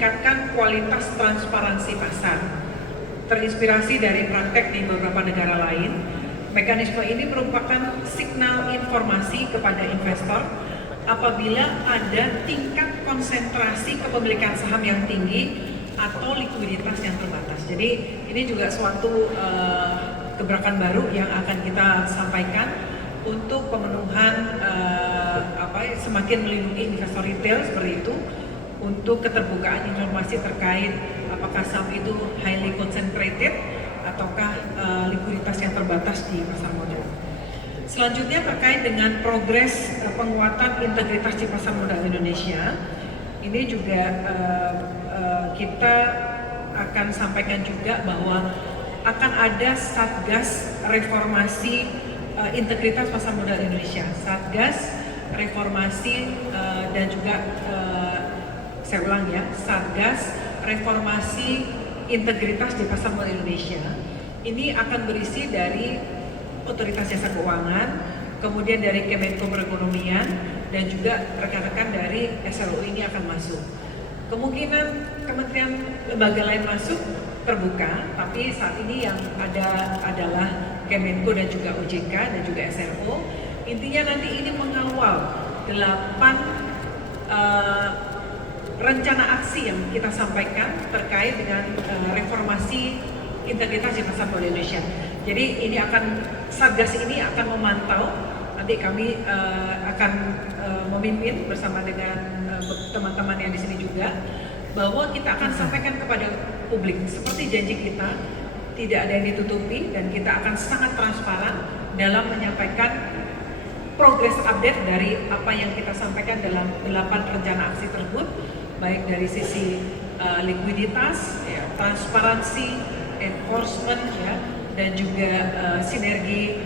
meningkatkan kualitas transparansi pasar. Terinspirasi dari praktek di beberapa negara lain, mekanisme ini merupakan signal informasi kepada investor apabila ada tingkat konsentrasi kepemilikan saham yang tinggi atau likuiditas yang terbatas. Jadi ini juga suatu gebrakan baru yang akan kita sampaikan untuk pemenuhan semakin melindungi investor retail seperti itu, untuk keterbukaan informasi terkait apakah saham itu highly concentrated ataukah likuiditas yang terbatas di pasar modal. Selanjutnya terkait dengan progres penguatan integritas di pasar modal Indonesia, ini juga kita akan sampaikan juga bahwa akan ada Satgas Reformasi Integritas Pasar Modal Indonesia, Satgas Reformasi dan juga saya ulang ya, Satgas Reformasi Integritas di Pasar Modal Indonesia. Ini akan berisi dari Otoritas Jasa Keuangan, kemudian dari Kemenko Perekonomian, dan juga rekan-rekan dari SLO ini akan masuk. Kemungkinan kementerian lembaga lain masuk terbuka, tapi saat ini yang ada adalah Kemenko dan juga OJK dan juga SLO. Intinya nanti ini mengawal 8 rencana aksi yang kita sampaikan terkait dengan reformasi integritas di pasar modal Indonesia. Jadi ini Satgas ini akan memantau, nanti kami akan memimpin bersama dengan teman-teman yang di sini juga, bahwa kita akan sampaikan kepada publik seperti janji kita, tidak ada yang ditutupi, dan kita akan sangat transparan dalam menyampaikan progres update dari apa yang kita sampaikan dalam 8 rencana aksi tersebut, baik dari sisi likuiditas, ya, transparansi, enforcement, ya, dan juga sinergi,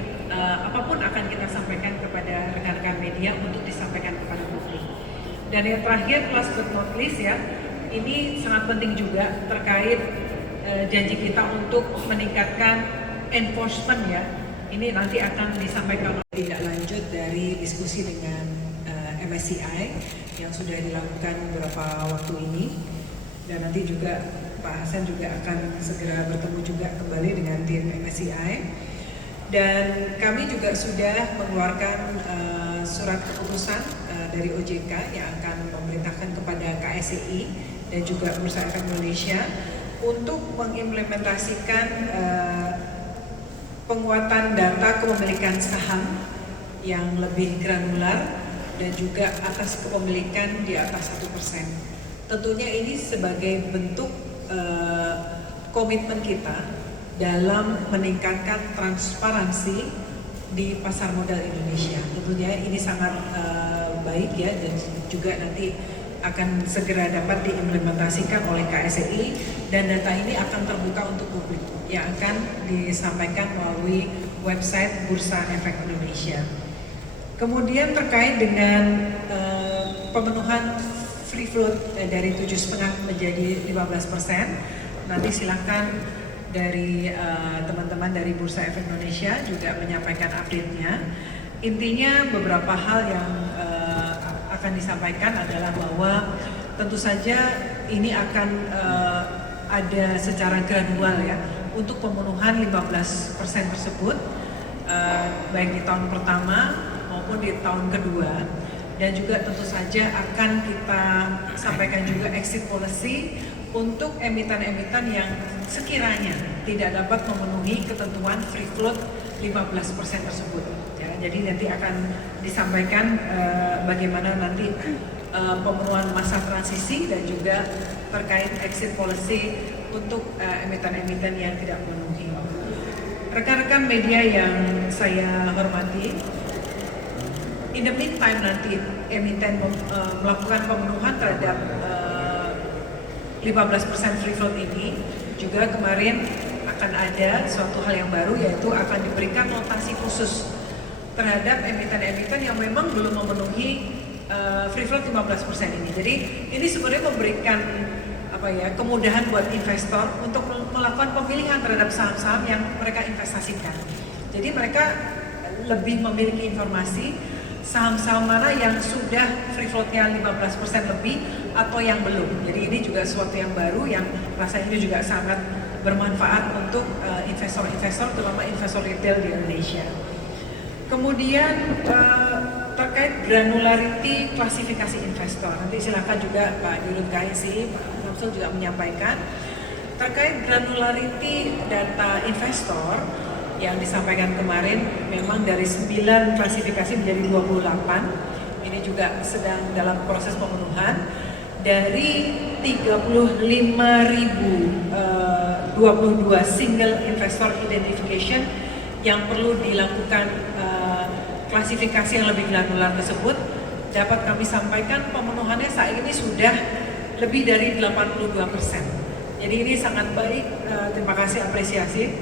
apapun akan kita sampaikan kepada rekan-rekan media untuk disampaikan kepada publik. Dan yang terakhir, last but not least ya, ini sangat penting juga terkait janji kita untuk meningkatkan enforcement ya. Ini nanti akan disampaikan tindak lanjut dari diskusi dengan MSCI yang sudah dilakukan beberapa waktu ini, dan nanti juga Pak Hasan juga akan segera bertemu juga kembali dengan tim MSCI. Dan kami juga sudah mengeluarkan surat keputusan dari OJK yang akan memerintahkan kepada KSEI dan juga Bursa Efek Indonesia untuk mengimplementasikan penguatan data kepemilikan saham yang lebih granular dan juga atas kepemilikan di atas 1%. Tentunya ini sebagai bentuk komitmen kita dalam meningkatkan transparansi di pasar modal Indonesia. Tentunya ini sangat baik ya, dan juga nanti akan segera dapat diimplementasikan oleh KSEI, dan data ini akan terbuka untuk publik yang akan disampaikan melalui website Bursa Efek Indonesia. Kemudian terkait dengan pemenuhan free float dari 7,5 menjadi 15%, nanti silakan dari teman-teman dari Bursa Efek Indonesia juga menyampaikan update-nya. Intinya beberapa hal yang akan disampaikan adalah bahwa tentu saja ini akan ada secara gradual ya untuk pemenuhan 15% tersebut, baik di tahun pertama maupun di tahun kedua. Dan juga tentu saja akan kita sampaikan juga exit policy untuk emiten-emiten yang sekiranya tidak dapat memenuhi ketentuan free float 15% tersebut. Ya, jadi nanti akan disampaikan bagaimana nanti pemenuhan masa transisi dan juga terkait exit policy untuk emiten-emiten yang tidak memenuhi. Rekan-rekan media yang saya hormati, in the meantime nanti emiten melakukan pemenuhan terhadap 15% free float ini, juga kemarin akan ada suatu hal yang baru, yaitu akan diberikan notasi khusus terhadap emiten-emiten yang memang belum memenuhi free float 15% ini. Jadi ini sebenarnya memberikan kemudahan buat investor untuk melakukan pemilihan terhadap saham-saham yang mereka investasikan. Jadi mereka lebih memiliki informasi saham-saham mana yang sudah free floatnya 15% lebih atau yang belum. Jadi ini juga sesuatu yang baru yang rasanya juga sangat bermanfaat untuk investor-investor, terutama investor retail di Indonesia. Kemudian terkait granularity klasifikasi investor, nanti silakan juga Pak Dirut KSI, Pak Samsul juga menyampaikan terkait granularity data investor yang disampaikan kemarin. Memang dari 9 klasifikasi menjadi 28, ini juga sedang dalam proses pemenuhan. Dari 35.022 single investor identification yang perlu dilakukan klasifikasi yang lebih granular tersebut, dapat kami sampaikan pemenuhannya saat ini sudah lebih dari 82%. Jadi ini sangat baik, terima kasih, apresiasi.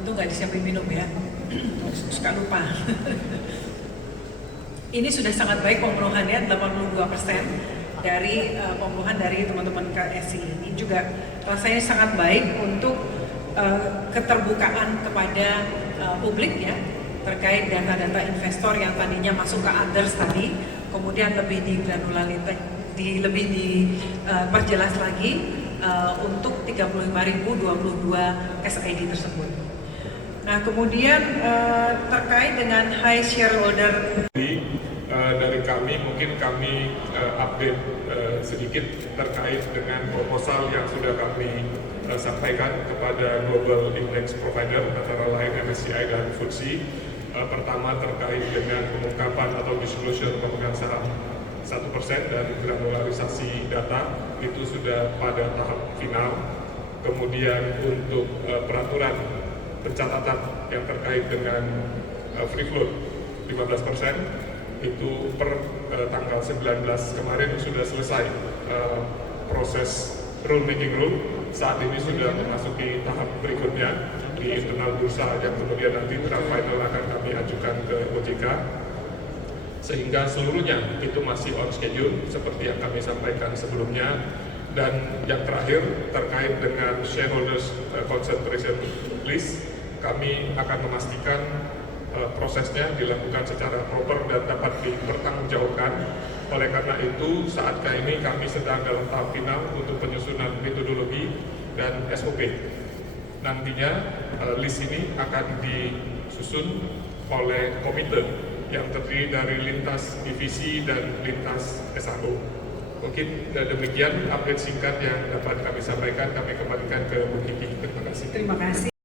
Untung nggak disiapin minum ya, suka lupa. Ini sudah sangat baik pemenuhannya, 82% dari pemenuhan dari teman-teman KSI. Ini juga rasanya sangat baik untuk keterbukaan kepada publik ya, terkait data-data investor yang tadinya masuk ke others tadi, kemudian lebih lebih diperjelas lagi untuk 35.022 SID tersebut. Nah, kemudian terkait dengan high shareholder. Dari kami mungkin kami update sedikit terkait dengan proposal yang sudah kami sampaikan kepada global index provider antara lain MSCI dan FTSE. Pertama terkait dengan pengungkapan atau disclosure pemegang saham 1% dan granularisasi data itu sudah pada tahap final. Kemudian untuk peraturan pencatatan yang terkait dengan free float 15% itu per tanggal 19 kemarin sudah selesai proses rule making rule. Saat ini sudah memasuki tahap berikutnya di internal bursa yang kemudian nanti draft final akan kami ajukan ke OJK, sehingga seluruhnya itu masih on schedule seperti yang kami sampaikan sebelumnya. Dan yang terakhir terkait dengan shareholders concentration list, kami akan memastikan prosesnya dilakukan secara proper dan dapat dipertanggungjawabkan. Oleh karena itu, saat ini kami sedang dalam tahap final untuk penyusunan metodologi dan SOP. Nantinya list ini akan disusun oleh komite yang terdiri dari lintas divisi dan lintas SAO. Mungkin demikian update singkat yang dapat kami sampaikan. Kami kembalikan ke Bu Kiki. Terima kasih. Terima kasih.